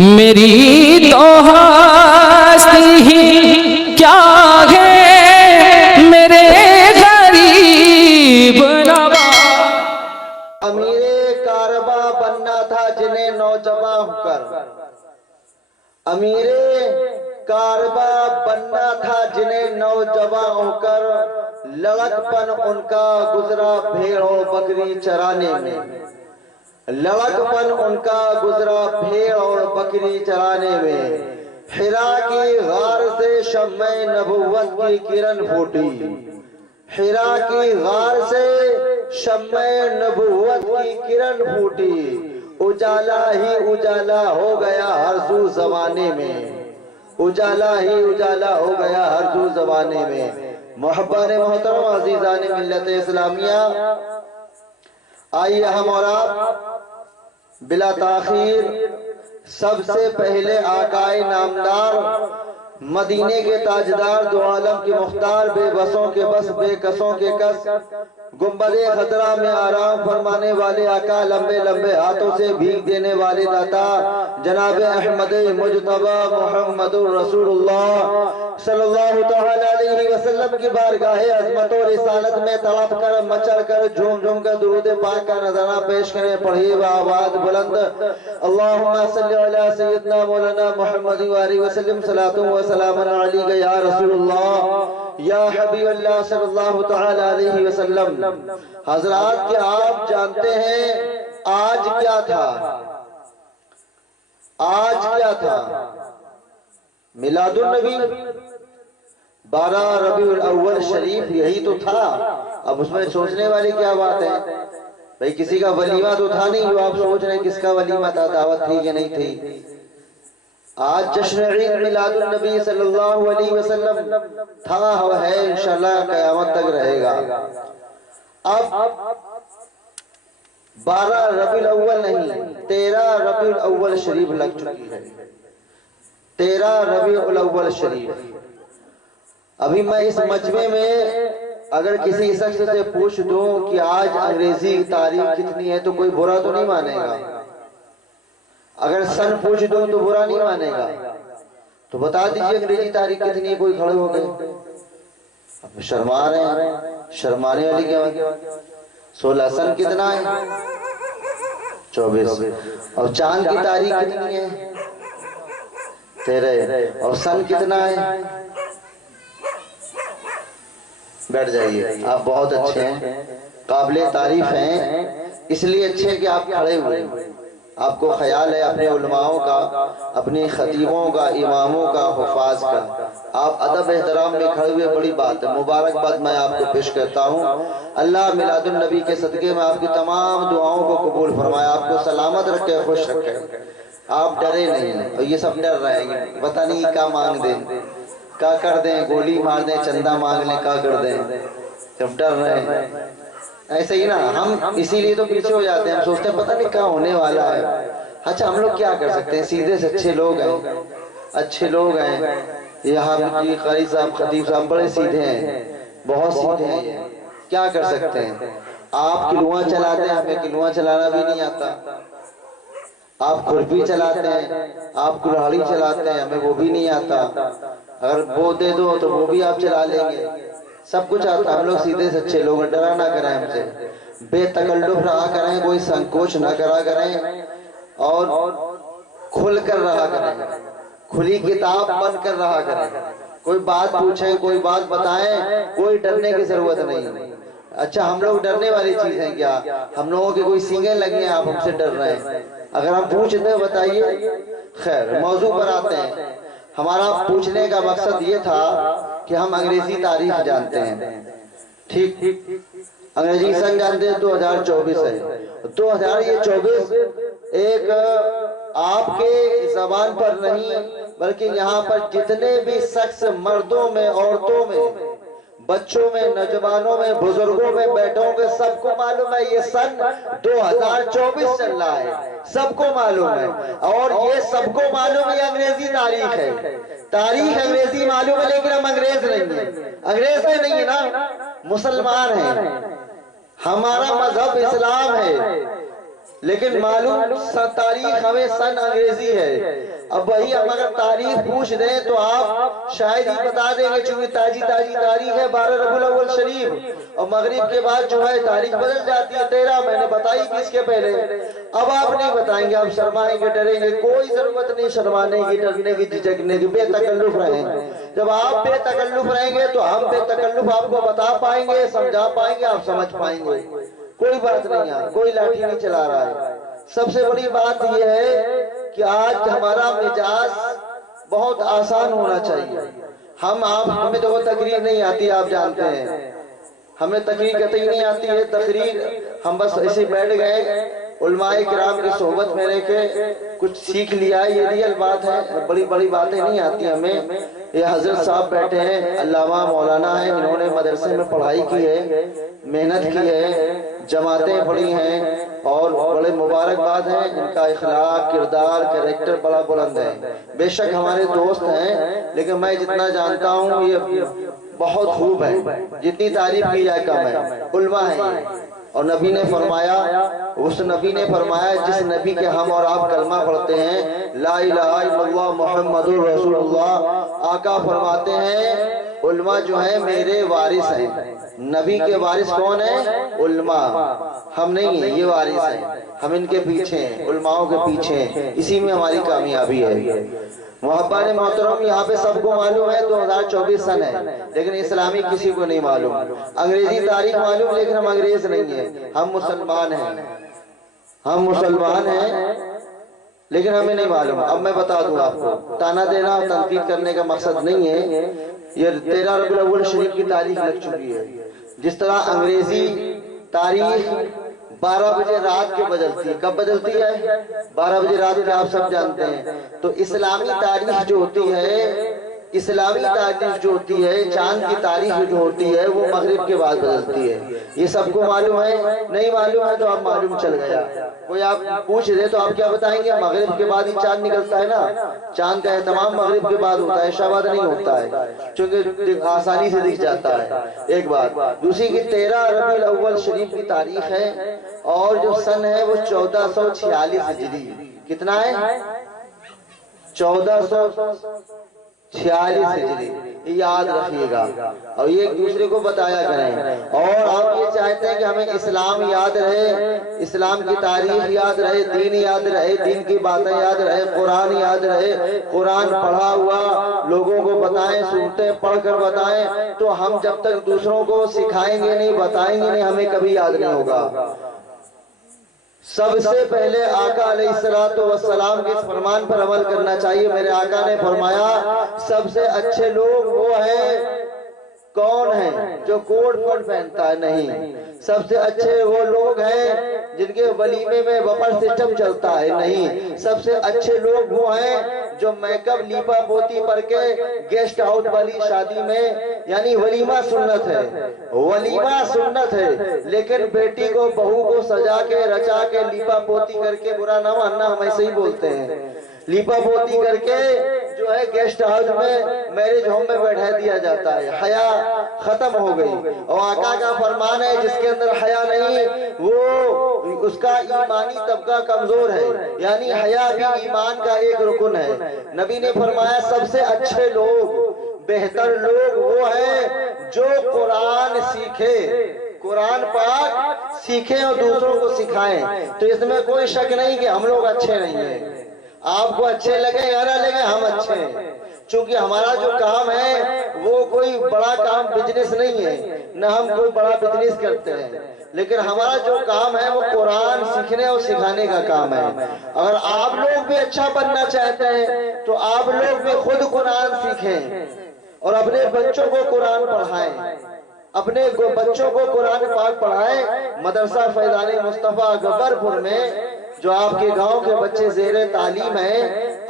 میری تو ہستی ہی کیا ہے میرے غریب نواز۔ امیر کعبہ بننا تھا جنہیں نوجوان ہو کر، امیر کعبہ بننا تھا جنہیں نوجوان ہو کر، لڑکپن ان کا گزرا بھیڑ و بکری چرانے میں، لڑکپن ان کا گزرا بھیڑ اور بکری چرانے میں۔ حرا کی غار سے شمع نبوت کی کرن پھوٹی، حرا کی غار سے شمع نبوت کی کرن پھوٹی، اجالا ہی اجالا ہو گیا ہر سو زمانے میں، اجالا ہی اجالا ہو گیا ہر سو زمانے میں۔ محبان محترم عزیزان ملت اسلامیہ، آئیے ہم اور آپ بلا تاخیر سب سے پہلے آقائے نامدار، مدینے کے تاجدار، دو عالم کے مختار، بے بسوں کے بس، بے کسوں کے کس، گنبد خضرا میں آرام فرمانے والے آقا، لمبے لمبے ہاتھوں سے بھیگ دینے والے داتا، جناب احمد مجتبی محمد الرسول اللہ صلی اللہ تعالی علیہ وسلم کی بارگاہ عظمت و رسالت میں تڑپ کر مچل کر جھوم جھوم کر درود پاک کا نذرانہ پیش کریں۔ پڑھیے بآواز بلند، اللہم صلی علی سیدنا مولانا محمد وآلہ وسلم، صلاۃ و سلام علیک یا رسول اللہ یا حبیب اللہ صلی اللہ تعالی علیہ وسلم۔ حضرات کیا آپ جانتے ہیں آج کیا تھا؟ آج کیا تھا؟ میلاد النبی، 12 ربیع الاول شریف، یہی تو تھا۔ اب اس میں سوچنے والی کیا بات ہے؟ بھئی کسی کا ولیمہ تو تھا نہیں جو آپ سوچ رہے ہیں کس کا ولیمہ تھا، دعوت تھی کہ نہیں تھی۔ آج جشن عید میلاد النبی صلی اللہ علیہ وسلم تھا ہے، انشاءاللہ قیامت تک رہے گا۔ اب 12 ربیع الاول نہیں، 13 ربیع الاول شریف لگ چکی ہے، 13 ربیع الاول شریف۔ ابھی میں اس مجمع میں اگر کسی شخص سے پوچھ دوں کہ آج انگریزی تاریخ کتنی ہے تو کوئی برا تو نہیں مانے گا، اگر سن پوچھ دوں تو برا نہیں مانے گا، تو بتا دیجئے انگریزی تاریخ کتنی ہے، کوئی کھڑے ہو گئے اب شرما رہے ہیں، شرمانے والی کیا بات؟ 16 سن کتنا ہے؟ 24۔ اور چاند کی تاریخ کتنی ہے؟ 13۔ اور سن کتنا ہے؟ بیٹھ جائیے، آپ بہت اچھے ہیں، قابل تعریف ہیں، اس لیے اچھے کہ آپ کھڑے ہوئے ہیں، آپ کو خیال ہے اپنے علماؤں کا، اپنی خطیبوں کا، اماموں کا، حفاظ کا، آپ ادب احترام میں کھڑے ہوئے، بڑی بات ہے، مبارکباد میں آپ کو پیش کرتا ہوں۔ اللہ میلاد النبی کے صدقے میں آپ کی تمام دعاؤں کو قبول فرمائے، آپ کو سلامت رکھے، خوش رکھے، آپ ڈرے نہیں، اور یہ سب ڈر رہے ہیں، پتہ نہیں کیا مانگ دیں، کیا کر دیں، گولی مار دیں، چندہ مانگ لیں، کیا کر دیں، جب ڈر رہے ہیں۔ ایسے ہی نا ہم اسی لیے تو پیچھے ہو جاتے ہیں، ہم سوچتے ہیں پتہ نہیں کیا ہونے والا ہے۔ اچھا ہم لوگ کیا کر سکتے ہیں، سیدھے سے اچھے لوگ ہیں، اچھے لوگ ہیں، یہ حافظ جی، قاری صاحب، خطیب صاحب بڑے سیدھے ہیں، بہت سیدھے ہیں، یہ کیا کر سکتے ہیں۔ آپ کلواں چلاتے ہیں، ہمیں کلواں چلانا بھی نہیں آتا، آپ کھرپی چلاتے ہیں، آپ کلہاڑی چلاتے ہیں، ہمیں وہ بھی نہیں آتا، اگر وہ دے دو تو وہ بھی آپ چلا لیں گے، سب کچھ آتا۔ ہم لوگ سیدھے سچے لوگ ہیں، ڈرا نہ کریں ہم سے، بے تکلف رہا کریں، کوئی سنکوچ نہ کرا کریں، اور کھل کر رہا کریں، کھلی کتاب بن کر رہا کریں، کوئی بات پوچھیں، کوئی بات بتائیں، کوئی ڈرنے کی ضرورت نہیں۔ اچھا ہم لوگ ڈرنے والی چیز ہیں کیا؟ ہم لوگوں کی کوئی سینگیں لگی ہیں، آپ ہم سے ڈر رہے ہیں؟ اگر ہم پوچھتے ہیں بتائیے۔ خیر موضوع پر آتے ہیں، ہمارا پوچھنے کا مقصد یہ تھا کہ ہم انگریزی تاریخ جانتے ہیں، ٹھیک، انگریزی سن جانتے ہیں، 2024 ہے، 2024 ایک آپ کے زبان پر نہیں بلکہ یہاں پر جتنے بھی شخص مردوں میں، عورتوں میں، بچوں میں، نوجوانوں میں، بزرگوں میں بیٹھے ہوں گے، سب کو معلوم ہے یہ سن 2024 چل رہا ہے، سب کو معلوم ہے، اور یہ سب کو معلوم ہے یہ انگریزی تاریخ ہے، تاریخ انگریزی معلوم ہے، لیکن ہم انگریز نہیں ہیں، انگریز نہیں ہیں نا، مسلمان ہیں، ہمارا مذہب اسلام ہے، لیکن معلوم تاریخ ہمیں سن انگریزی ہے. اب وہی ہم اگر تاریخ پوچھ دیں تو آپ شاید ہی بتا دیں گے، چونکہ تازی تاریخ ہے 12 ربیع الاول شریف، اور مغرب کے بعد جو ہے تاریخ بدل جاتی ہے 13. میں نے بتائی تھی اس کے پہلے. اب آپ نہیں بتائیں گے، آپ شرمائیں گے، ڈریں گے. کوئی ضرورت نہیں شرمانے کی، ڈرنے کی، جھجکنے کی. بے تکلف رہیں. جب آپ بے تکلف رہیں گے تو ہم بے تکلف آپ کو بتا پائیں گے، سمجھا پائیں گے، آپ سمجھ پائیں گے. کوئی بات نہیں ہے، کوئی لاٹھی نہیں چلا رہا ہے. سب سے بڑی بات یہ ہے کہ آج ہمارا مزاج بہت آسان ہونا چاہیے. ہمیں تو وہ تقریر نہیں آتی، آپ جانتے ہیں. ہمیں تقریر قطعی نہیں آتی ہے. تقریر ہم بس ایسے بیٹھ گئے، علماء کرام کی صحبت میں رہ کے کچھ سیکھ لیا. یہ ریئل بات ہے. بڑی بڑی باتیں نہیں آتی ہمیں. یہ حضرت صاحب بیٹھے ہیں، علامہ مولانا ہیں، انہوں نے مدرسے میں پڑھائی کی ہے، محنت کی ہے، جماعتیں پڑھی ہیں، اور بڑے مبارکباد ہیں. ان کا اخلاق، کردار، کریکٹر بڑا بلند ہے. بے شک ہمارے دوست ہیں، لیکن میں جتنا جانتا ہوں یہ بہت خوب ہے. جتنی تعریف کی جائے کم ہے. علماء ہیں یہ. اور نبی نے فرمایا، اس نبی نے فرمایا جس نبی کے ہم اور آپ کلمہ پڑھتے ہیں، لا الہ الا اللہ محمد رسول اللہ، آقا فرماتے ہیں علماء جو ہیں میرے وارث ہیں. نبی کے وارث کون ہیں؟ علماء. ہم نہیں ہیں، یہ وارث ہیں. ہم ان کے پیچھے ہیں، علماؤں کے پیچھے ہیں. اسی میں ہماری کامیابی ہے. محبان محترم، یہاں پہ سب کو معلوم ہے 2024 سن ہے، لیکن اسلامی کسی کو نہیں معلوم. انگریزی تاریخ معلوم، لیکن ہم انگریز نہیں ہیں. ہم مسلمان ہیں. ہم مسلمان ہیں، لیکن ہمیں نہیں معلوم. اب میں بتا دوں آپ کو، تانا دینا اور تنقید کرنے کا مقصد نہیں ہے. یہ 13 ربیع الاول شریف کی تاریخ لگ چکی ہے. جس طرح انگریزی تاریخ 12 بجے رات کے بدلتی ہے. کب بدلتی ہے؟ 12 بجے رات کے. آپ سب جانتے ہیں. تو اسلامی تاریخ جو ہوتی ہے، اسلامی تاریخ جو ہوتی ہے، چاند کی تاریخ جو ہوتی ہے، وہ مغرب کے بعد بدلتی ہے. یہ سب کو معلوم ہے. نہیں معلوم ہے تو اب معلوم چل گیا. کوئی آپ پوچھ دے تو آپ کیا بتائیں گے؟ مغرب کے بعد ہی چاند نکلتا ہے نا. چاند کا اہتمام مغرب کے بعد ہوتا ہے، شاباد نہیں ہوتا ہے، چونکہ آسانی سے دکھ جاتا ہے. ایک بات. دوسری کی 13 ربیع الاول شریف کی تاریخ ہے، اور جو سن ہے وہ 1446 ہجری. کتنا ہے؟ 1446 ہجری. یاد رکھیے گا اور یہ ایک دوسرے کو بتایا کریں. اور آپ یہ چاہتے ہیں کہ ہمیں اسلام یاد رہے، اسلام کی تاریخ یاد رہے، دین یاد رہے، دین کی باتیں یاد رہے، قرآن یاد رہے، قرآن پڑھا ہوا لوگوں کو بتائیں، سنتے پڑھ کر بتائیں. تو ہم جب تک دوسروں کو سکھائیں گے نہیں، بتائیں گے نہیں، ہمیں کبھی یاد نہیں ہوگا. سب سے پہلے آقا علیہ السلام کے اس فرمان پر عمل کرنا چاہیے. میرے آقا نے فرمایا سب سے اچھے لوگ وہ ہیں. کون ہیں؟ جو کوٹ کوٹ پہنتا ہے نہیں. سب سے اچھے وہ لوگ ہیں جن کے ولیمے میں بفر سسٹم چلتا ہے نہیں. سب سے اچھے لوگ وہ ہیں جو میک اپ لیپا پوتی پر کے گیسٹ ہاؤس والی شادی میں، یعنی ولیمہ سنت ہے، ولیمہ سنت ہے، لیکن بیٹی کو بہو کو سجا کے رچا کے لیپا پوتی کر کے، برا نہ ماننا ہم ایسے ہی بولتے ہیں، لیپا پوتی کر کے جو ہے گیسٹ ہاؤس میں میرج ہوم میں بیٹھا دیا جاتا ہے. حیا ختم ہو گئی. اور آقا کا فرمان ہے جس کے اندر حیا نہیں وہ اس کا ایمانی طبقہ کمزور ہے. یعنی حیا بھی ایمان کا ایک رکن ہے. نبی نے فرمایا سب سے اچھے لوگ، بہتر لوگ وہ ہیں جو قرآن سیکھے، قرآن پاک سیکھیں اور دوسروں کو سکھائیں. تو اس میں کوئی شک نہیں کہ ہم لوگ اچھے نہیں ہیں. آپ کو اچھے لگے یا نہ لگے، ہم اچھے ہیں. چونکہ ہمارا جو کام ہے وہ کوئی بڑا کام بزنس نہیں ہے، نہ ہم کوئی بڑا بزنس کرتے ہیں، لیکن ہمارا جو کام ہے وہ قرآن سیکھنے اور سکھانے کا کام ہے. اگر آپ لوگ بھی اچھا بننا چاہتے ہیں تو آپ لوگ بھی خود قرآن سیکھیں اور اپنے بچوں کو قرآن پڑھائیں، اپنے بچوں کو قرآن پاک پڑھائیں. مدرسہ فیضان مصطفیٰ گبرپور میں جو آپ کے گاؤں کے بچے زیر تعلیم ہیں،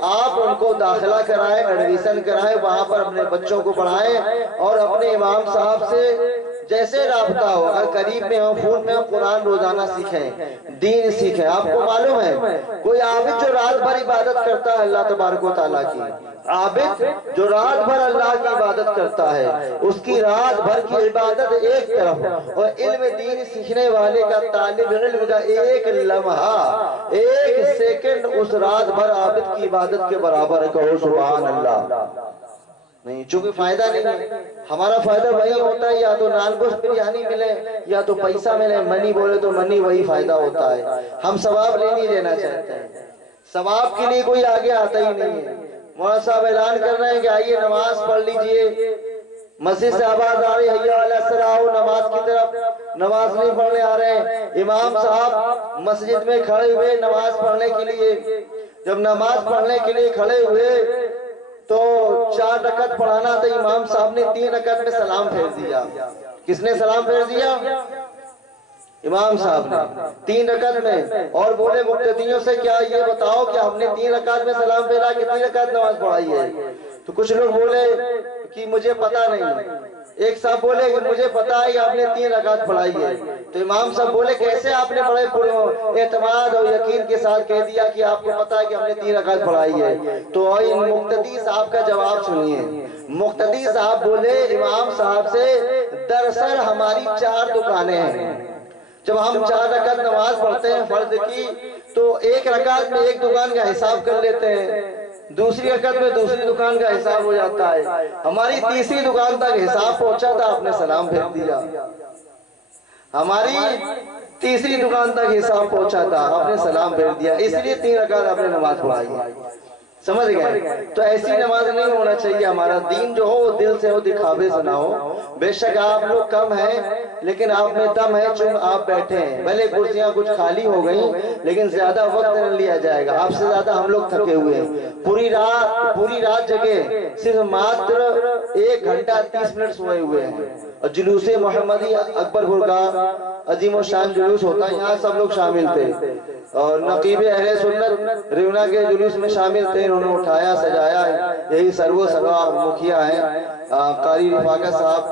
آپ ان کو داخلہ کرائیں، ایڈمیشن کرائیں، وہاں پر اپنے بچوں کو پڑھائیں اور اپنے امام صاحب سے جیسے رابطہ ہو، اگر قریب میں ہو، فون میں ہو، قرآن روزانہ سیکھیں، دین سیکھیں۔ آپ کو معلوم ہے کوئی عابد جو رات بھر عبادت کرتا ہے اللہ تبارک و تعالیٰ کی، عابد جو رات بھر اللہ کی عبادت کرتا ہے، اس کی رات بھر کی عبادت ایک طرف، اور علم دین سیکھنے والے کا، طالب علم کا ایک لمحہ، ایک سیکنڈ اس رات بھر عابد کی عبادت کے برابر ہے۔ کہو سبحان اللہ۔ نہیں، چونکہ فائدہ نہیں ہے۔ ہمارا فائدہ وہی ہوتا ہے یا تو نان گوشت بریانی ملے یا تو پیسہ ملے، منی بولے تو منی، وہی فائدہ ہوتا ہے۔ ہم ثواب نہیں لینا چاہتے ہیں، ثواب کے لیے کوئی آگے آتا ہی نہیں ہے۔ مولانا صاحب اعلان کر رہے ہیں کہ آئیے نماز پڑھ لیجئے، مسجد سے آواز آ رہی ہے حی علی الصلاۃ، نماز کی طرف، نماز نہیں پڑھنے آ رہے ہیں۔ امام صاحب مسجد میں کھڑے ہوئے نماز پڑھنے کے لیے، جب نماز پڑھنے کے لیے کھڑے ہوئے تو 4 رکعت پڑھانا تھا، امام صاحب نے 3 رکعت میں سلام پھیر دیا۔ کس نے سلام پھیر دیا؟ امام صاحب نے 3 رکعت میں، اور بولے مقتدیوں سے کیا یہ بتاؤ کہ ہم نے 3 رکعت میں سلام پھیرا، کتنی رکعت نماز پڑھائی ہے؟ تو کچھ لوگ بولے کہ مجھے پتا نہیں، ایک صاحب بولے کہ مجھے پتا ہے کہ آپ نے 3 رکعت پڑھائی ہے۔ تو امام صاحب بولے کیسے آپ نے بڑے اعتماد اور یقین کے ساتھ کہہ دیا کہ آپ کو پتا ہے کہ ہم نے 3 رکعت پڑھائی ہے؟ تو مقتدی صاحب کا جواب سنیے۔ مقتدی صاحب بولے امام صاحب سے، دراصل ہماری 4 دکانیں ہیں، جب ہم 4 رکعت نماز پڑھتے ہیں فرض کی تو 1 رکعت میں 1 دکان کا حساب کر لیتے ہیں، دوسری رکعت میں دوسری دکان کا حساب ہو جاتا ہے۔ ہماری تیسری دکان تک حساب پہنچا تھا، آپ نے سلام پھیر دیا۔ ہماری تیسری دکان تک حساب پہنچا تھا، آپ نے سلام پھیر دیا، اس لیے 3 رکعت آپ نے نماز پڑھائی۔ سمجھ گئے؟ تو ایسی نماز نہیں ہونا چاہیے۔ ہمارا دین جو ہو وہ دل سے ہو، دکھاوے سے نہ ہو۔ بے شک آپ لوگ کم ہیں لیکن آپ میں دم ہے، چون آپ بیٹھے ہیں، بھلے کرسیاں کچھ خالی ہو گئیں لیکن زیادہ وقت نہ لیا جائے گا، آپ سے زیادہ ہم لوگ تھکے ہوئے ہیں۔ پوری رات جگے، صرف ماتر 1 گھنٹہ 30 منٹ سوئے ہوئے ہیں، اور جلوس محمدی اکبر پور کا عظیم و شان جلوس ہوتا ہے، یہاں سب لوگ شامل تھے، اور نقیب اہل سنت ریونا کے جلوس میں شامل تھے، انہوں نے اٹھایا سجایا ہے، یہی سرو سروا مکھیا ہیں قاری رفاقہ صاحب،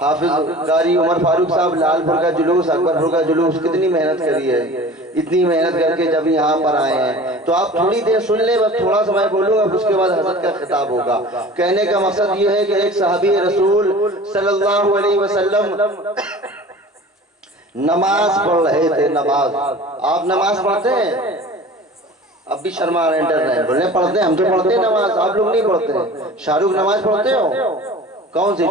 حافظ قاری عمر فاروق صاحب، لال پور کا جلوس، اکبر پور کا جلوس، کتنی محنت کری ہے، اتنی محنت کر کے جب یہاں پر آئے ہیں۔ تو آپ تھوڑی دیر سن لیں، بس تھوڑا سا میں بولوں گا، اس کے بعد حضرت کا خطاب ہوگا۔ کہنے کا مقصد یہ ہے کہ ایک صحابی رسول صلی اللہ علیہ وسلم نماز پڑھ رہے تھے۔ نماز، آپ نماز پڑھتے ہیں؟ اب بھی شرما رہے ہیں، بولے پڑھتے ہیں، ہم تو پڑھتے ہیں نماز، آپ لوگ نہیں پڑھتے۔ شاہ رخ نماز پڑھتے ہو؟ کون سی؟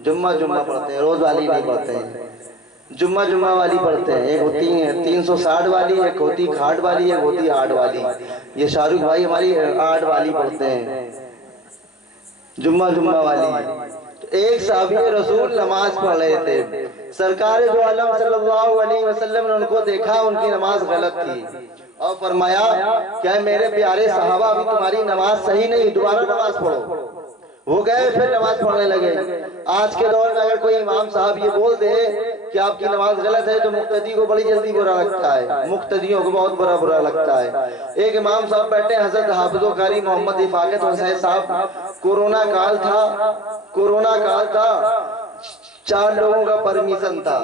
جمعہ پڑھتے ہیں، روز والی نہیں پڑھتے ہیں، جمعہ والی پڑھتے ہیں۔ ایک ہوتی ہے 360 والی، ایک ہوتی کھاٹ والی، ایک ہوتی آڑ والی۔ یہ شاہ رخ بھائی ہماری آڑ والی پڑھتے ہیں، جمعہ والی۔ ایک صحابی رسول نماز پڑھ رہے تھے، سرکار دو عالم صلی اللہ علیہ وسلم نے ان کو دیکھا، ان کی نماز غلط تھی، اور فرمایا کہ میرے پیارے صحابہ ابھی تمہاری نماز صحیح نہیں، دوبارہ نماز پڑھو۔ وہ گئے، پھر نماز پڑھنے لگے۔ آج کے دور میں اگر کوئی امام صاحب یہ بول دے کہ آپ کی نماز غلط ہے تو مقتدی کو بڑی جلدی برا لگتا ہے، مقتدیوں کو بہت برا لگتا ہے۔ ایک امام صاحب بیٹھے، حضرت حافظ و قاری محمد رفاقت حسین صاحب، کورونا کال تھا، 4 لوگوں کا پرمیشن تھا،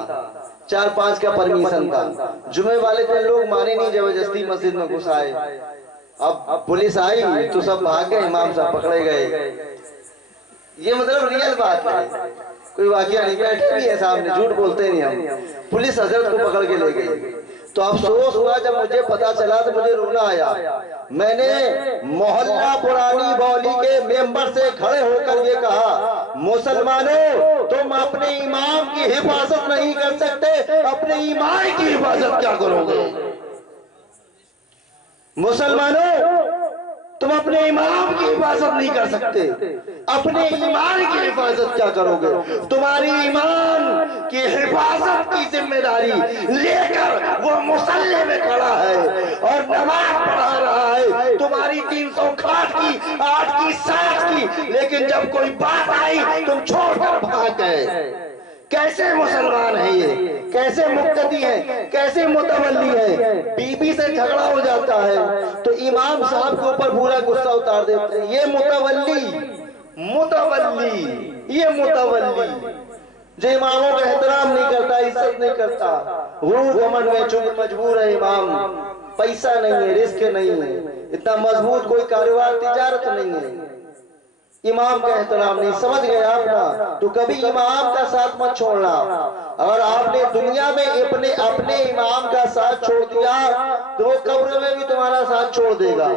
4-5 کا پرمیشن تھا، جمعے والے دن لوگ مانے نہیں، زبردستی مسجد میں گھس آئے۔ اب پولیس آئی تو سب بھاگ گئے، امام صاحب پکڑے گئے۔ یہ مطلب ریئل بات ہے، کوئی واقعہ نہیں، بیٹھے بھی ہے سامنے، جھوٹ بولتے نہیں ہم۔ پولیس حضرت کو پکڑ کے لے گئی، تو افسوس ہوا جب مجھے پتا چلا تو مجھے رونا آیا۔ میں نے محلہ پرانی بولی کے ممبر سے کھڑے ہو کر یہ کہا، مسلمانوں تم اپنے امام کی حفاظت نہیں کر سکتے، اپنے ایمان کی حفاظت کیا کرو گے؟ مسلمانوں تم اپنے امام کی حفاظت نہیں کر سکتے، اپنے ایمان کی حفاظت کیا کرو گے؟ تمہاری ایمان کی حفاظت کی ذمہ داری لے کر وہ مصلی میں کھڑا ہے اور نماز پڑھا رہا ہے، تمہاری 360 کی، 8 کی، 7 کی، لیکن جب کوئی بات آئی تم چھوڑ کر بھاگ گئے۔ کیسے مسلمان ہیں یہ؟ کیسے مقتدی ہیں؟ کیسے متولی ہیں؟ بی بی سے جھگڑا ہو جاتا ہے تو امام صاحب کے اوپر پورا غصہ اتار دیتے ہیں۔ یہ متولی، یہ متولی جو اماموں کا احترام نہیں کرتا، عزت نہیں کرتا، غرور گھمنڈ میں چونکہ مجبور ہے امام، پیسہ نہیں ہے، رزق نہیں ہے، اتنا مضبوط کوئی کاروبار تجارت نہیں ہے، امام کا احترام نہیں، سمجھ گئے آپ نا؟ تو کبھی امام کا ساتھ مت چھوڑنا۔ اگر آپ نے دنیا میں اپنے امام کا ساتھ چھوڑ دیا تو وہ قبر میں بھی تمہارا ساتھ چھوڑ دے گا۔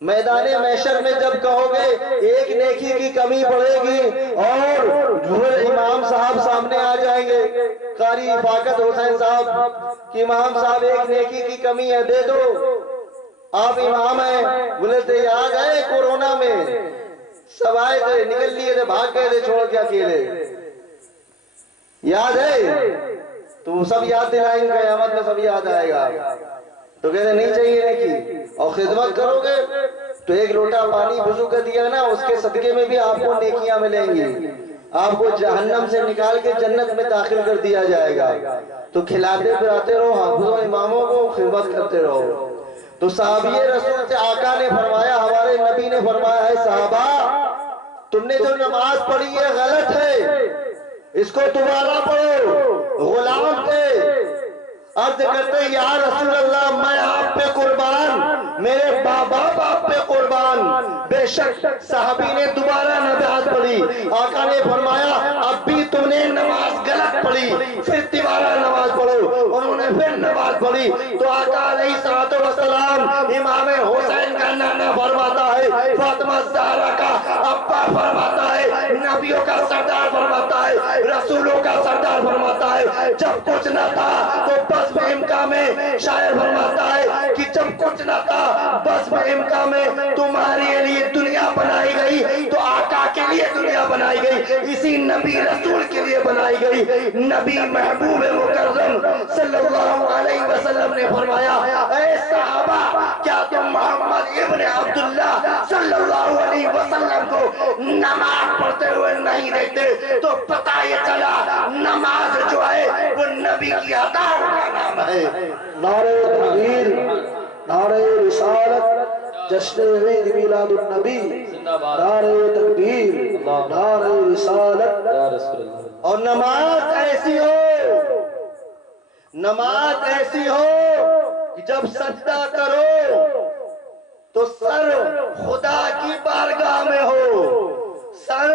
میدان محشر میں جب کہو گے ایک نیکی کی کمی پڑے گی اور امام صاحب سامنے آ جائیں گے، قاری فاقت حسین صاحب کہ امام صاحب ایک نیکی کی کمی ہے دے دو، آپ امام ہیں، بولے تھے یاد ہے کورونا میں سب آئے تھے، نکل لیے تھے، بھاگ گئے تھے چھوڑ کے اکیلے، یاد ہے؟ تو سب یاد دلائیں گے، قیامت میں سب یاد آئے گا۔ تو کہتے نہیں چاہیے نیکی، اور خدمت کرو گے تو ایک لوٹا پانی وضو کا دیا نا، اس کے صدقے میں بھی آپ کو نیکیاں ملیں گی، آپ کو جہنم سے نکال کے جنت میں داخل کر دیا جائے گا۔ تو کھلاتے پلاتے رہو، حافظوں اماموں کو خدمت کرتے رہو۔ تو صحابی رسول سے آقا نے فرمایا، ہمارے نبی نے فرمایا ہے صحابہ تم نے جو نماز پڑھی ہے غلط ہے، اس کو دوبارہ پڑھو۔ غلام تھے، عرض کرتے یا رسول اللہ میں آپ پہ قربان، میرے بابا باپ پہ قربان۔ بے شک صحابی نے دوبارہ نماز پڑھی، آقا نے فرمایا اب بھی تم نے نماز غلط پڑھی، پھر دوبارہ نماز پڑھو۔ انہوں نے پھر نماز پڑھی تو آقا علیہ السلام امام حسین کا نانا فرماتا ہے، فاطمہ زہرا کا ابا فرماتا ہے، نبیوں کا سردار فرماتا ہے، رسولوں کا سردار فرماتا ہے جب کچھ نہ تھا تو بس امکا میں شاعر فرماتا ہے کہ جب کچھ نہ تھا بس امکا میں تمہارے لیے دنیا بنائی گئی تو آقا کے لیے دنیا بنائی گئی، اسی نبی رسول کے لیے بنائی گئی۔ نبی محبوب مکرم صلی اللہ علیہ وسلم نے فرمایا اے صحابہ کیا تم محمد ابن عبداللہ صلی اللہ علیہ وسلم کو نماز پڑھتے ہوئے نہیں دیکھتے؟ تو پتہ یہ چلا نماز جو ہے وہ نبی کی عطا کا نام ہے۔ نعرہ تکبیر، نعرہ رسالت، جشن عید میلاد النبی، نعرہ تکبیر، نعرہ رسالت۔ اور نماز ایسی ہو، نماز ایسی ہو کہ جب سجدہ کرو تو سر خدا کی بارگاہ میں ہو، سر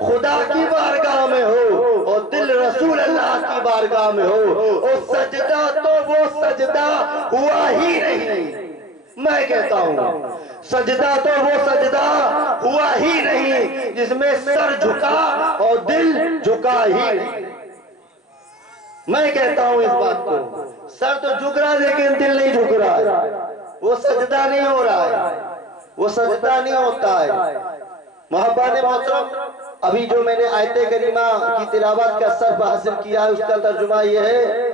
خدا کی بارگاہ میں ہو اور دل رسول اللہ کی بارگاہ میں ہو، اور سجدہ تو وہ سجدہ ہوا ہی نہیں۔ میں کہتا ہوں سجدہ تو وہ سجدہ ہوا ہی نہیں جس میں سر جھکا اور دل جھکا ہی نہیں۔ میں کہتا ہوں اس بات کو، سر تو جھک رہا لیکن دل نہیں جھک رہا ہے، وہ سجدہ نہیں ہو رہا ہے، وہ سجدہ نہیں ہوتا ہے۔ محبان محترم، ابھی جو میں نے آیت کریمہ کی تلاوت کا سرف حاصل کیا ہے اس کا ترجمہ یہ ہے،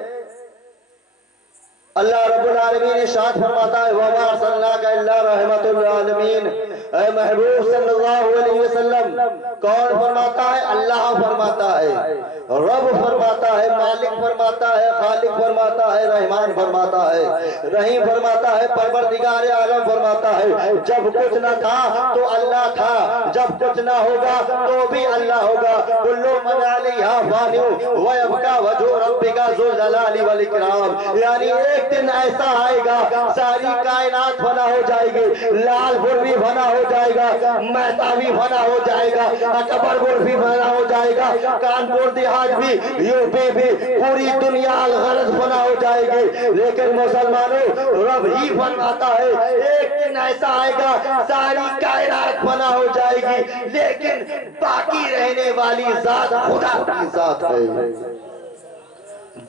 اللہ رب العالمین ارشاد فرماتا ہے وَمَا أَرْسَلْنَاكَ إِلَّا رَحْمَةً لِلْعَالَمِينَ۔ اے محبوب صلی اللہ علیہ وسلم، کون فرماتا ہے؟ اللہ فرماتا ہے، رب فرماتا ہے، مالک فرماتا ہے، خالق فرماتا ہے، رحمان فرماتا ہے، رحیم فرماتا ہے، پروردگار عالم فرماتا ہے جب کچھ نہ تھا تو اللہ تھا، جب کچھ نہ ہوگا تو بھی اللہ ہوگا۔ کل من علیہا فان ویبقی وجہ ربک ذو الجلال والاکرام، یعنی ایک دن ایسا آئے گا ساری کائنات فنا ہو جائے گی، لال پور بھی فنا ہو جائے گا، مہتا بھی فنا ہو جائے گا، اکبر پور بھی فنا ہو جائے گا، کانپور دیہات بھی، یوپی بھی، پوری دنیا الغرض فنا ہو جائے گی، لیکن مسلمانوں رب ہی فرماتا ہے ایک دن ایسا آئے گا ساری کائنات فنا ہو جائے گی لیکن باقی رہنے والی ذات خدا کی ذات ہے،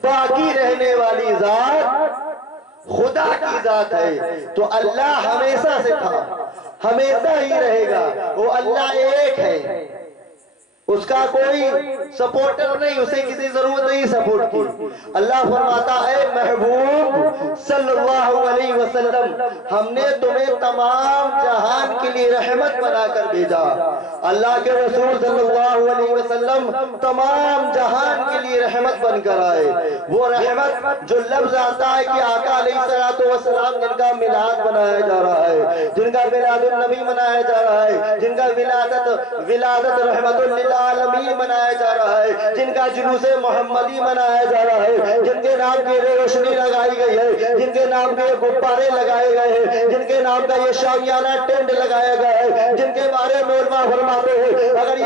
باقی رہنے والی ذات خدا کی ذات ہے۔ تو اللہ ہمیشہ سے تھا، ہمیشہ ہی رہے گا، وہ اللہ ایک ہے، اس کا کوئی سپورٹر نہیں، اسے کسی ضرورت نہیں سپورٹ کی۔ اللہ فرماتا ہے محبوب صلی اللہ علیہ وسلم ہم نے تمہیں تمام جہان کے لیے رحمت بنا کر بھیجا۔ اللہ کے رسول صلی اللہ علیہ وسلم تمام جہان کے لیے رحمت بن کر آئے۔ وہ رحمت جو لفظ آتا ہے کہ آقا علیہ السلام جن کا میلاد منایا جا رہا ہے، جن کا میلاد النبی منایا جا رہا ہے، جن کا ولادت رحمت للعالمین منایا جا رہا ہے، جن کا جلوس محمدی منایا جا رہا ہے، جن کے نام کی روشنی لگائی گئی ہے، جن کے نام کے غبارے لگائے گئے ہیں، جن کے نام کا یہ شامیانہ ٹینٹ لگایا گیا ہے، جن کے بارے میں علماء فرماتے ہیں اگر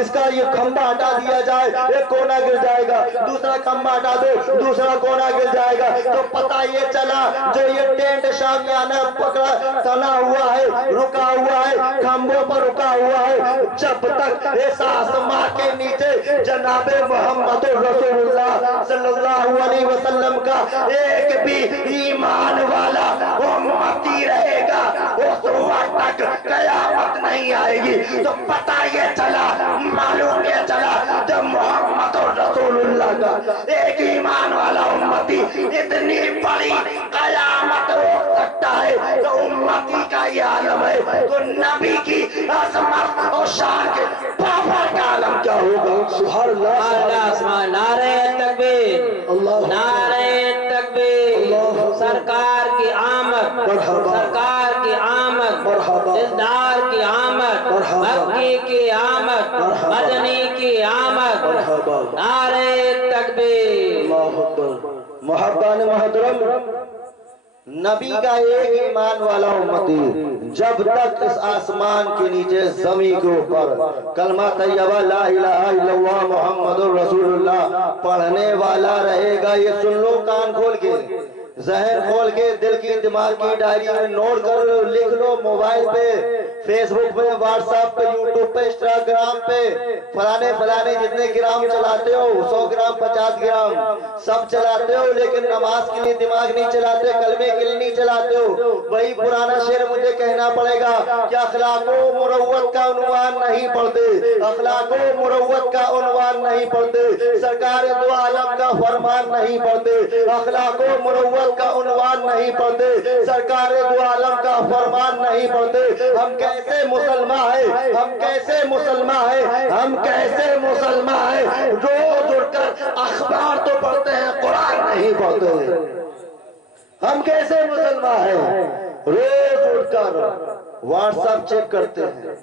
اس کا یہ کھمبا ہٹا دیا جائے ایک کونا گر جائے گا، دوسرا کھمبا ہٹا دو دوسرا کونا گر جائے گا، تو پتہ یہ چلا جو یہ ٹینٹ شامیانہ پکڑا تنا ہوا ہے، رکا ہوا ہے، کھمبوں پر رکا ہوا ہے، جب تک اس آسمان کے نیچے جناب محمد رسول اللہ صلی اللہ علیہ وسلم کا ایک بھی ایمان والا امتی رہے گا اس وقت تک قیامت نہیں آئے گی۔ تو پتہ یہ چلا، معلوم یہ چلا جب محمد رسول اللہ کا ایک ایمان والا امتی اتنی بڑی قیامت روک سکتا ہے تو امتی کا یہ عالم ہے تو نبی کی عظمت اور شان کے پاور کا عالم کیا ہوگا؟ سبحان اللہ، نعرہ تکبیر، اللہ، نعرہ تکبیر، سرکار کی آمد، سرکار کی آمد، دلدار کی آمد، مکی کی آمد، مدنی کی آمد، نعرہ تکبیر۔ اللہ اکبر۔ محبان محترم، نبی کا ایک ایمان والا امتی جب تک اس آسمان کے نیچے زمین کے اوپر کلمہ طیبہ لا الہ الا اللہ محمد رسول اللہ پڑھنے والا رہے گا، یہ سن لو کان کھول کے، ذہن کھول کے، دل کی دماغ کی ڈائری میں نوٹ کر لو، لکھ لو، موبائل پہ، فیس بک پہ، واٹس ایپ پہ، یوٹیوب پہ، انسٹاگرام پہ، فلانے جتنے گرام چلاتے ہو، 100 گرام 50 گرام سب چلاتے ہو، لیکن نماز کے لیے دماغ نہیں چلاتے، کلمے کے لیے نہیں چلاتے ہو۔ وہی پرانا شعر مجھے کہنا پڑے گا کہ اخلاق و مروت کا عنوان نہیں پڑھتے، اخلاق و مروت کا عنوان نہیں پڑھتے، سرکار دو عالم کا فرمان نہیں پڑھتے، اخلاق و مروت کا عنوان نہیں پڑھتے، سرکار دو عالم کا فرمان نہیں پڑھتے۔ ہم کیسے مسلمان ہیں، ہم کیسے مسلمان ہیں، ہم کیسے مسلمان ہیں، روز اٹھ کر اخبار تو پڑھتے ہیں، قرآن نہیں پڑھتے۔ ہم کیسے مسلمان ہیں، روز اٹھ کر واٹس ایپ چیک کرتے ہیں،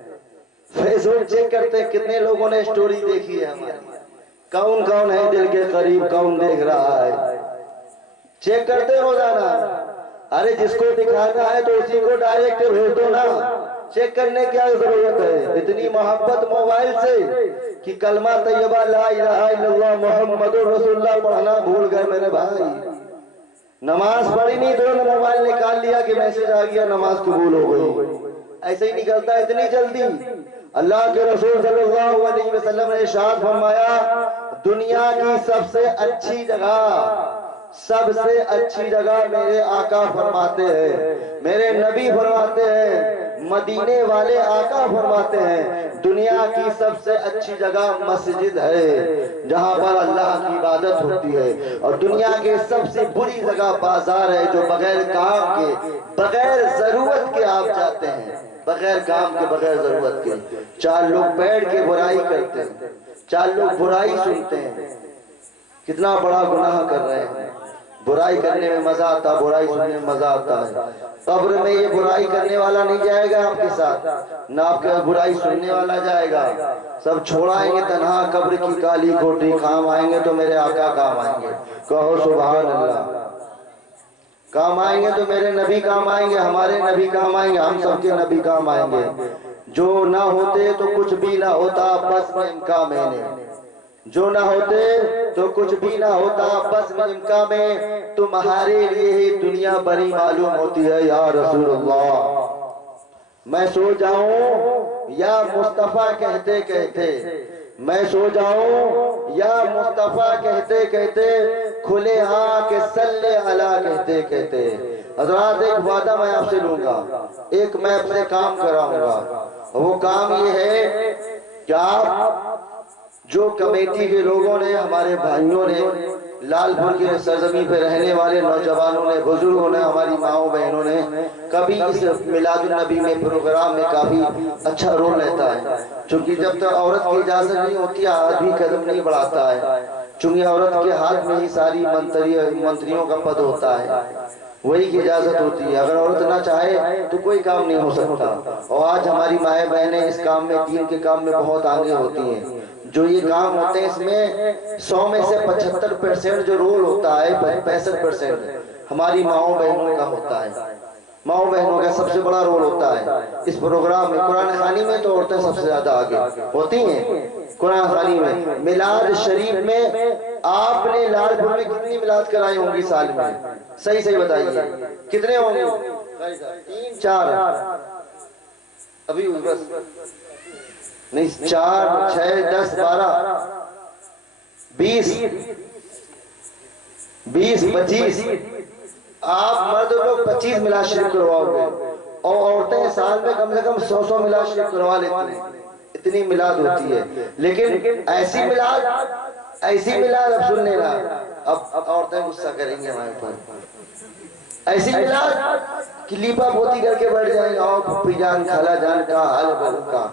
فیس بک چیک کرتے ہیں، کتنے لوگوں نے سٹوری دیکھی ہے ہماری، کون ہے دل کے قریب، کون دیکھ رہا ہے، چیک کرتے روزانہ۔ ارے جس کو دکھانا ہے تو اسی کو ڈائریکٹ بھیج دو نا، چیک کرنے کیا ضرورت ہے؟ اتنی محبت موبائل سے کہ کلمہ طیبہ لا الہ الا اللہ محمد رسول اللہ پڑھنا بھول گئے میرے بھائی، نماز پڑھی نہیں تو موبائل نکال لیا کہ میسج آ گیا نماز قبول ہو گئی، ایسے ہی نکلتا ہے اتنی جلدی۔ اللہ کے رسول صلی اللہ علیہ وسلم نے ارشاد فرمایا دنیا کی سب سے اچھی جگہ میرے آقا فرماتے ہیں، میرے نبی فرماتے ہیں، مدینے والے آقا فرماتے ہیں دنیا کی سب سے اچھی جگہ مسجد ہے جہاں پر اللہ کی عبادت ہوتی ہے، اور دنیا کی سب سے بری جگہ بازار ہے جو بغیر کام کے، بغیر ضرورت کے آپ جاتے ہیں، بغیر کام کے، بغیر ضرورت کے۔ چار لوگ بیٹھ کے برائی کرتے ہیں، چار لوگ برائی سنتے ہیں، کتنا بڑا گناہ کر رہے ہیں۔ برائی کرنے میں مزہ آتا، برائی سننے میں مزہ آتا ہے۔ قبر میں یہ برائی کرنے والا نہیں جائے گا آپ کے ساتھ، نہ آپ کے برائی سننے والا جائے گا، سب چھوڑائیں گے تنہا قبر کی کالی کوٹھی، کام آئیں گے تو میرے آقا کام آئیں گے، کہو سبحان اللہ۔ کام آئیں گے تو میرے نبی کام آئیں گے، ہمارے نبی کام آئیں گے، ہم سب کے نبی کام آئیں گے۔ جو نہ ہوتے تو کچھ بھی نہ ہوتا، بس میں امکان میں نے، جو نہ ہوتے تو کچھ بھی نہ ہوتا، بس میں امکان میں تمہارے لیے ہی دنیا بڑی معلوم ہوتی ہے یا رسول اللہ۔ میں سو جاؤں یا مصطفیٰ کہتے کہتے، میں سو جاؤں یا مصطفیٰ کہتے کہتے، کھلے ہاں کہ صلی علی کہتے کہتے۔ حضرات ایک وعدہ میں آپ سے لوں گا، ایک میں اپنے کام کراؤں گا، وہ کام یہ ہے کہ آپ جو کمیٹی کے لوگوں نے، ہمارے بھائیوں نے، لال پور کے سرزمین پہ رہنے والے نوجوانوں نے، بزرگوں نے، ہماری ماؤں بہنوں نے کبھی اس میلاد النبی میں پروگرام میں کافی اچھا رول لیتا ہے، چونکہ جب تک عورت کی اجازت نہیں ہوتی آدمی قدم نہیں بڑھاتا ہے، چونکہ عورت کے ہاتھ میں ہی ساری منتریوں کا پد ہوتا ہے، وہی کی اجازت ہوتی ہے، اگر عورت نہ چاہے تو کوئی کام نہیں ہو سکتا۔ اور آج ہماری مائیں بہنیں اس کام میں، دین کے کام میں بہت آگے ہوتی ہیں۔ جو یہ کام ہوتے ہیں اس میں 100 میں سے 75% جو رول ہوتا ہے، 65% ہماری ماؤں بہنوں کا ہوتا ہے، ماؤں بہنوں کا سب سے بڑا رول ہوتا ہے اس پروگرام میں۔ قرآن خوانی میں تو عورتیں سب سے زیادہ آگے ہوتی ہیں۔ قرآن خوانی میں، میلاد شریف میں آپ نے لال پور میں کتنی میلاد کرائی ہوں گی سال میں؟ صحیح بتائیے کتنے ہوں گے؟ 3 4 ابھی بس نہیں، 4 6 10 12 20 25 آپ مرد لوگ 25 میلاد شریف کرواؤ گے، اور عورتیں سال میں کم سے کم 100 میلاد شریف کروا لیتی ہیں، اتنی میلاد ہوتی ہے۔ لیکن ایسی میلاد اب سن لینا، اب عورتیں غصہ کریں گے ہمارے پاس، ایسی میلاد کہ لیپا پوتی کر کے بیٹھ جائیں، آؤ پھپھی جان، خالہ جان کا حال ہے بہو کا،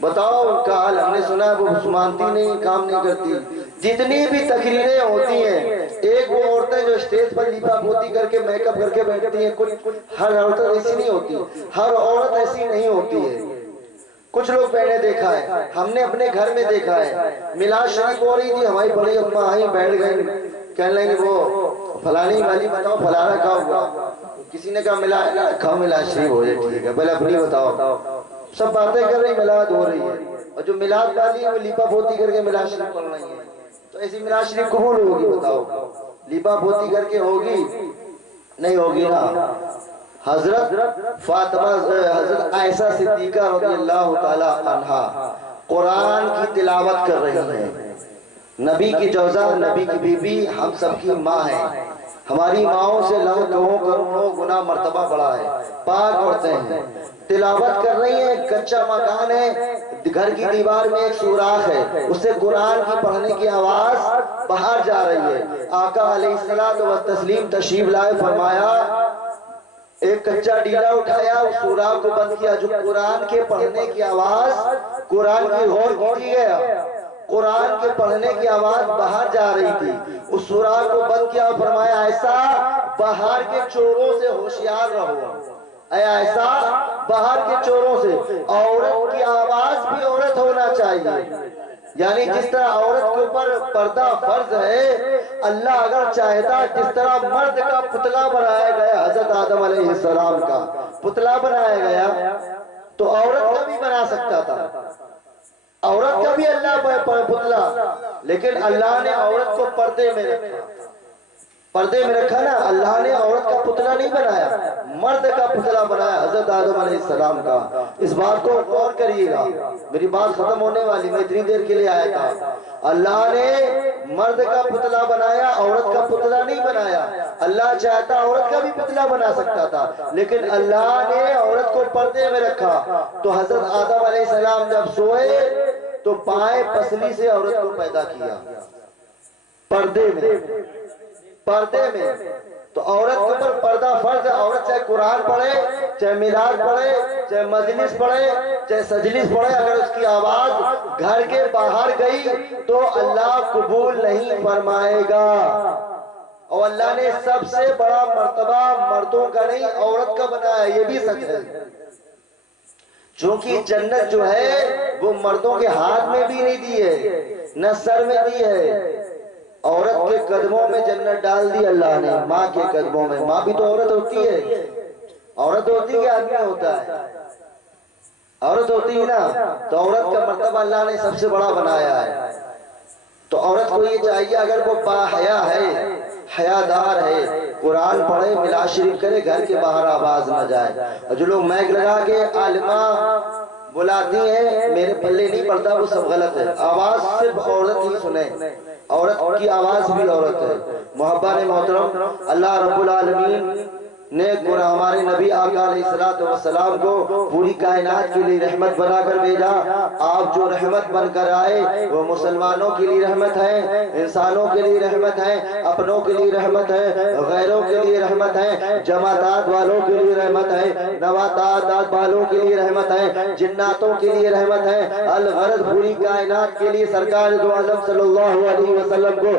بتاؤ ان کا حال، ہم نے سنا ہے وہ مانتی نہیں، کام نہیں کرتی۔ جتنی بھی تقریریں ہوتی ہیں، ایک وہ عورتیں جو اسٹیج پر لیپا پوتی کر کے میک اپ کر کے بیٹھتی ہیں، ہر عورت ایسی نہیں ہوتی، ہر عورت ایسی نہیں ہوتی ہے۔ کچھ لوگ میں نے دیکھا ہے، ہم نے اپنے گھر میں دیکھا ہے، میلاد شریف ہو رہی تھی، ہماری بڑی اماں آئیں بیٹھ گئیں، کہنے لگے وہ فلانی والی بتاؤ فلانا کہا ہوا، کسی نے کہا میلاد شریف ہو جائے، ٹھیک ہے پہلے اپنی بتاؤ، سب باتیں کر رہی میلاد ہو رہی ہے، اور جو میلاد والی ہے وہ لیپا پوتی کر کے میلاد شریف پڑھ رہی ہے، تو ایسی میلاد شریف قبول ہوگی؟ بتاؤ، لیپا پوتی کر کے ہوگی؟ نہیں ہوگی نا۔ حضرت فاطمہ، حضرت عائشہ صدیقہ رضی اللہ تعالی عنہا قرآن کی تلاوت کر رہی ہیں، نبی کی جوزہ، نبی کی بیوی، ہم سب کی ماں ہیں، ہماری ماؤں سے لاکھوں کروڑوں گنا مرتبہ بڑا ہے، پاک عورتیں ہیں، تلاوت کر رہی ہیں، کچا مکان ہے، گھر کی دیوار میں ایک سوراخ ہے، اس سے قرآن کی پڑھنے کی آواز باہر جا رہی ہے۔ آقا علیہ السلام تشریف لائے، فرمایا ایک کچا ڈیلا اٹھایا، اس سوراخ کو بند کیا، جو قرآن کے پڑھنے کی آواز، قرآن کی غور کی گیا، قرآن کے پڑھنے کی آواز باہر جا رہی تھی، اس سوراخ کو بند کیا، فرمایا ایسا باہر کے چوروں سے ہوشیار رہو، اے ایسا باہر کے چوروں سے۔ عورت کی آواز بھی عورت ہونا چاہیے، یعنی جس طرح عورت کے اوپر پردہ فرض ہے، اللہ اگر چاہتا جس طرح مرد کا پتلا بنایا گیا، حضرت آدم علیہ السلام کا پتلا بنایا گیا، تو عورت کا بھی بنا سکتا تھا، عورت کا بھی اللہ پتلا، لیکن اللہ نے عورت کو پردے میں رکھا، پردے میں رکھا نا، اللہ نے عورت کا پتلا نہیں بنایا، مرد کا پتلا بنایا، حضرت آدم علیہ السلام کا۔ اس بات کو غور کریے گا، میری بات ختم ہونے والی، میں اتنی دیر کے لیے آیا تھا۔ اللہ نے مرد کا پتلا بنایا، عورت کا پتلا نہیں بنایا۔ اللہ چاہتا عورت کا بھی پتلا بنا سکتا تھا، لیکن اللہ نے عورت کو پردے میں رکھا۔ تو حضرت آدم علیہ السلام جب سوئے تو پائے پسلی سے عورت کو پیدا کیا، پردے میں، پردے میں۔ تو عورت کے اوپر پردہ فرض ہے، عورت چاہے قرآن پڑھے، چاہے میلاد پڑھے، چاہے مجلس پڑھے، چاہے سجلس پڑھے، اگر اس کی آواز گھر کے باہر گئی تو اللہ قبول نہیں فرمائے گا۔ اور اللہ نے سب سے بڑا مرتبہ مردوں کا نہیں عورت کا بنایا، یہ بھی سچ ہے، چونکہ جنت جو ہے وہ مردوں کے ہاتھ میں بھی نہیں دی ہے، نہ سر میں دی ہے، عورت کے قدموں میں جنت ڈال دی اللہ نے، ماں کے قدموں میں۔ ماں بھی تو عورت ہوتی ہے، عورت ہوتی ہے، آدمی ہوتا ہے، عورت ہوتی ہے نا، تو عورت کا مرتبہ اللہ نے سب سے بڑا بنایا ہے۔ تو عورت کو یہ چاہیے اگر وہ باحیا ہے، حیادار ہے، قرآن پڑھے، میلاد شریف کرے، گھر کے باہر آواز نہ جائے۔ اور جو لوگ مائک لگا کے عالمہ بلاتی ہیں، میرے پلے نہیں پڑتا، وہ سب غلط ہے، آواز صرف عورت ہی سنے، عورت کی آواز بھی عورت ہے۔ محبان محترم، اللہ رب العالمین نیک گناہ ہمارے نبی آقا علیہ السلام کو پوری کائنات کے لیے رحمت بنا کر بھیجا. آپ جو رحمت بن کر آئے وہ مسلمانوں کے لیے رحمت ہے، انسانوں کے لیے رحمت ہے، اپنوں کے لیے رحمت ہے، غیروں کے لیے رحمت ہے، جماعتات والوں کے لیے رحمت ہے، نباتات والوں کے لیے رحمت ہے، جناتوں کے لیے رحمت ہے. الغرض پوری کائنات کے لیے سرکار دو عالم صلی اللہ علیہ وسلم کو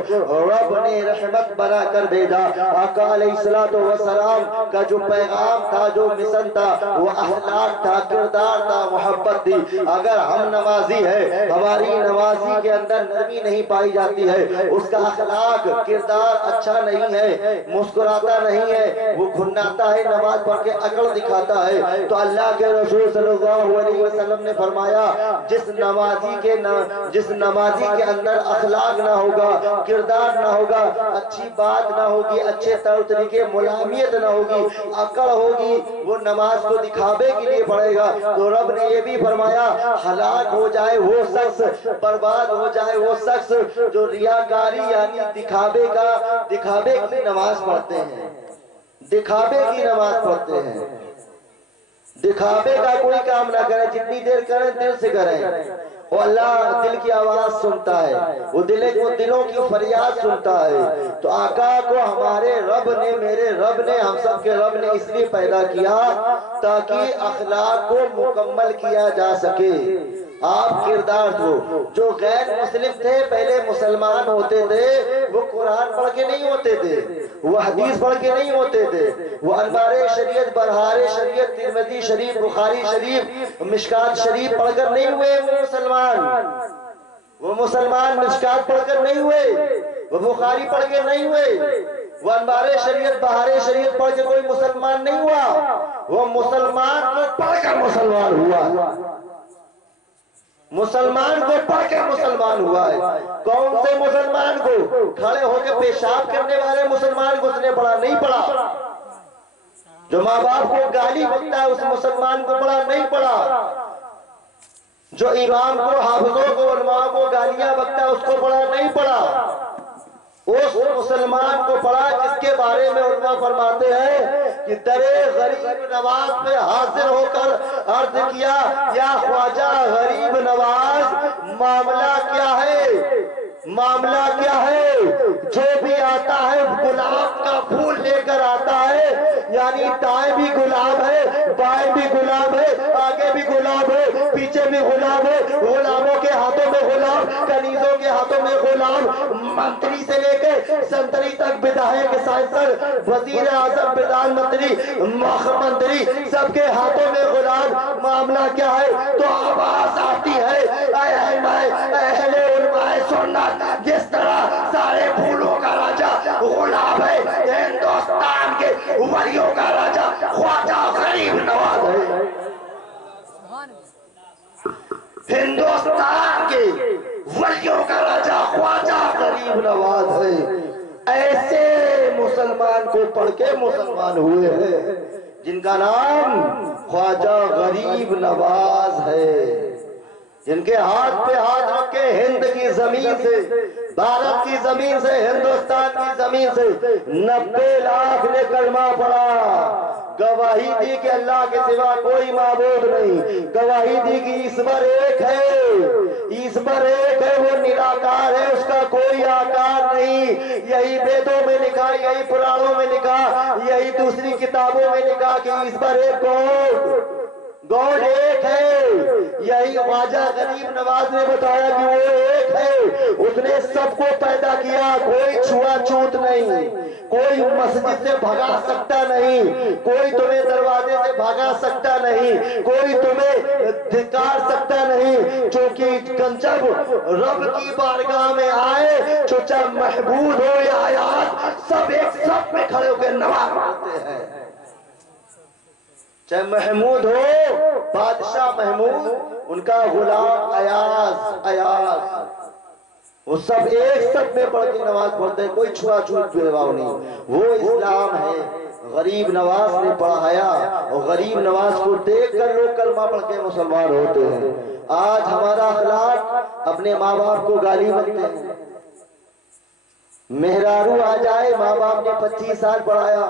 رب نے رحمت بنا کر بھیجا. آقا علیہ السلام کا جو پیغام تھا، جو مشن تھا، وہ اخلاق تھا، کردار تھا، محبت تھی. اگر ہم نمازی ہے، ہماری نمازی کے اندر نرمی نہیں پائی جاتی ہے، اس کا اخلاق کردار اچھا نہیں ہے، مسکراتا نہیں ہے، وہ گھناتا ہے، نماز پڑھ کے عقل دکھاتا ہے، تو اللہ کے رسول صلی اللہ علیہ وسلم نے فرمایا جس نمازی کے اندر اخلاق نہ ہوگا، کردار نہ ہوگا، اچھی بات نہ ہوگی، اچھے طور طریقے ملائمیت نہ ہوگی، عقل ہوگی، وہ نماز کو دکھاوے کے لیے پڑھے گا. تو رب نے یہ بھی فرمایا ہلاک ہو جائے وہ شخص، برباد ہو جائے وہ شخص جو ریاکاری یعنی دکھاوے کی نماز پڑھتے ہیں، دکھاوے کی نماز پڑھتے ہیں. دکھاوے کا کوئی کام نہ کریں، جتنی دیر کریں دل سے کریں. وہ اللہ دل کی آواز سنتا ہے، وہ دلوں کی فریاد سنتا ہے. تو آقا کو ہمارے رب نے، میرے رب نے، ہم سب کے رب نے اس لیے پیدا کیا تاکہ اخلاق کو مکمل کیا جا سکے. آپ کردار دو. جو غیر مسلم تھے پہلے مسلمان ہوتے تھے، وہ قرآن پڑھ کے نہیں ہوتے تھے، وہ حدیث پڑھ کے نہیں ہوتے تھے، وہ انوار شریعت، برہار شریعت، ترمذی شریف، بخاری شریف، مشکات شریف پڑھ کر نہیں ہوئے. وہ مسلمان مشکات پڑھ کر نہیں ہوئے، وہ بخاری پڑھ کے نہیں ہوئے، وہ انوار شریعت، بہار شریعت پڑھ کے کوئی مسلمان نہیں ہوا. وہ مسلمان کو پڑھ کر مسلمان ہوا، مسلمان کو پڑھ کے مسلمان ہوا ہے. کون سے مسلمان کو؟ کھڑے ہو کے پیشاب کرنے والے مسلمان کو اس نے پڑھا نہیں پڑھا. جو ماں باپ کو گالی بکتا ہے اس مسلمان کو پڑھا نہیں پڑھا. جو امام کو، حافظوں کو، علماء کو گالیاں بکتا ہے اس کو پڑھا نہیں پڑھا. اس مسلمان کو پڑھا جس کے بارے میں علماء فرماتے ہیں کہ درے غریب نواز پہ حاضر ہو کر عرض کیا یا خواجہ غریب نواز، معاملہ کیا ہے؟ معاملہ کیا ہے؟ جو بھی آتا ہے گلاب کا پھول لے کر آتا ہے، یعنی دائیں بھی گلاب ہے، بائیں بھی گلاب ہے، آگے بھی گلاب ہے، پیچھے بھی گلاب ہے. غلاموں کے ہاتھوں میں غلام، کنیزوں کے ہاتھوں میں غلام، منتری سے لے کے سنتری تک، بداہے کے سائنسر، وزیر اعظم، پردھان منتری، منتری، سب کے ہاتھوں میں غلام. معاملہ کیا ہے؟ تو آواز آتی ہے اہل علماء سنت، جس طرح سارے پھولوں کا راجہ غلام ہے، ہندوستان کے ولیوں کا راجہ خواجہ غریب نواز ہے. ہندوستان کے ولیوں کا راجہ خواجہ غریب نواز ہے. ایسے مسلمان کو پڑھ کے مسلمان ہوئے ہیں جن کا نام خواجہ غریب نواز ہے، جن کے ہاتھ پہ ہاتھ رکھ کے ہند کی زمین سے، بھارت کی زمین سے، ہندوستان کی زمین سے 90 لاکھ نے کلمہ پڑھا، گواہی دی کہ اللہ کے سوا کوئی معبود نہیں، گواہی دی کہ ایشور ایک ہے، ایشور ایک ہے، وہ نراکار ہے، اس کا کوئی آکار نہیں. یہی ویدوں میں لکھا، یہی پرانوں میں لکھا، یہی دوسری کتابوں میں لکھا کہ ایشور ایک گاڈ ایک ہے. یہی خواجہ غریب نواز نے بتایا کہ وہ ایک ہے، اس نے سب کو پیدا کیا، کوئی چھوا چھوت نہیں، کوئی مسجد سے بھگا سکتا نہیں، کوئی تمہیں دروازے سے بھگا سکتا نہیں، کوئی تمہیں دھکار سکتا نہیں. چونکہ جب رب کی بارگاہ میں آئے، چاہے محبوب ہو یا آیات، سب ایک سب میں کھڑے ہو کے نماز پڑھتے ہیں. چاہے محمود ہو، بادشاہ محمود، ان کا غلام ایاز، وہ سب ایک سب میں پڑھ کے نماز پڑھتے ہیں، کوئی چھوا چھوت بھیدبھاؤ نہیں. وہ اسلام ہے. غریب نواز نے پڑھایا، اور غریب نواز کو دیکھ کر لوگ کلمہ پڑھ کے مسلمان ہوتے ہیں. آج ہمارا اخلاق اپنے ماں باپ کو گالی بکتے ہیں. مہرارو آ جائے، ماں باپ نے 25 سال پڑھایا،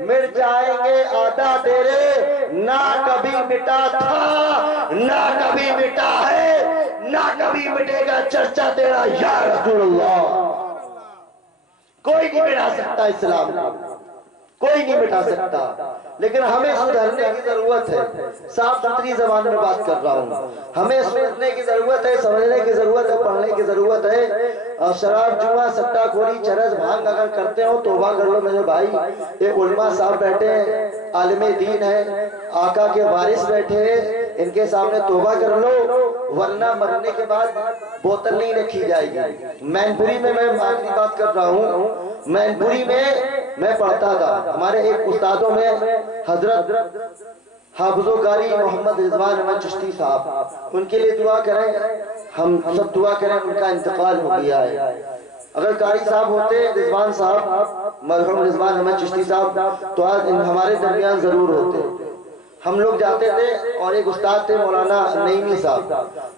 مٹ جائیں گے آدھا تیرے، نہ کبھی مٹا تھا نہ کبھی مٹا ہے نہ کبھی مٹے گا چرچا تیرا یا رسول اللہ۔ کوئی نہیں مٹا سکتا اسلام کو، کوئی نہیں مٹا سکتا، لیکن ہمیں سدھرنے کی ضرورت ہے۔ صاف ستھری زبان میں بات کر رہا ہوں، ہمیں سمجھنے کی ضرورت ہے، سمجھنے کی ضرورت ہے، پڑھنے کی ضرورت ہے۔ شراب، جوا، سٹا خوری، چرس، بھانگ اگر کرتے ہو توبہ کر لو میرے بھائی۔ یہ علماء صاحب بیٹھے ہیں، عالم دین ہے، آقا کے وارث بیٹھے ہیں، ان کے سامنے توبہ کر لو، ورنہ مرنے کے بعد بوتل نہیں رکھی جائے گی۔ مین پوری میں آخری بات کر رہا ہوں، مین پوری میں پڑھتا تھا، ہمارے ایک استادوں میں حضرت حافظ و قاری محمد رضوان احمد چشتی صاحب، ان کے لیے دعا کریں، ہم سب دعا کریں، ان کا انتقال ہو گیا ہے۔ اگر قاری صاحب ہوتے، رضوان صاحب، مرحوم رضوان احمد چشتی صاحب، تو آج ہمارے درمیان ضرور ہوتے۔ ہم لوگ جاتے تھے، اور ایک استاد تھے مولانا نعیمی صاحب،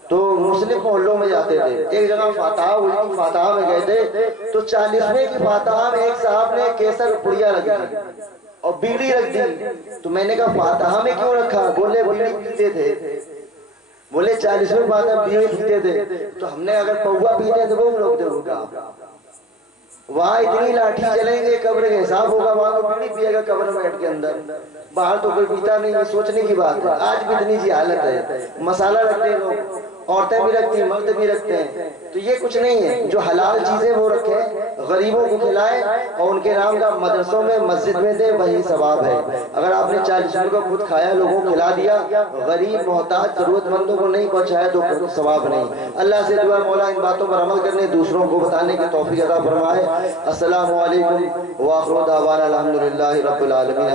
تو مسلم محلوں میں جاتے تھے۔ ایک جگہ فاتحہ ہوئی، فاتحہ میں گئے تھے، تو 40ویں کی فاتحہ میں ایک صاحب نے کیسر پڑیا رکھ دی اور بیڑی رکھ دی۔ تو میں نے کہا فاتحہ میں کیوں رکھا؟ بولے بیڑی پیتے تھے، بولے 40ویں فاتحہ بیڑی پیتے تھے، تو ہم نے اگر پوا پیتے تو وہ لوگ دیکھو گا، وہاں اتنی لاٹھی چلیں گے، قبر کا حساب ہوگا، وہاں تو بیڑی پیے گا قبر میٹ کے اندر، باہر تو کوئی پیتا نہیں ہے۔ سوچنے کی بات ہے، آج بھی اتنی سی حالت ہے، مسالہ رکھتے ہیں لوگ، عورتیں بھی رکھتی ہیں، مرد بھی رکھتے ہیں، تو یہ کچھ نہیں ہے۔ جو حلال چیزیں وہ رکھیں، غریبوں کو کھلائیں، اور ان کے نام کا مدرسوں میں مسجد میں دیں، وہی ثواب ہے۔ اگر آپ نے 40 کو خود کھایا، لوگوں کو کھلا دیا، غریب محتاج ضرورت مندوں کو نہیں پہنچایا، تو کوئی ثواب نہیں۔ اللہ سے دعا مولا ان باتوں پر عمل کرنے، دوسروں کو بتانے کی توفیق عطا فرمائے۔ السلام علیکم وآخر دعوانا الحمدللہ رب العالمین۔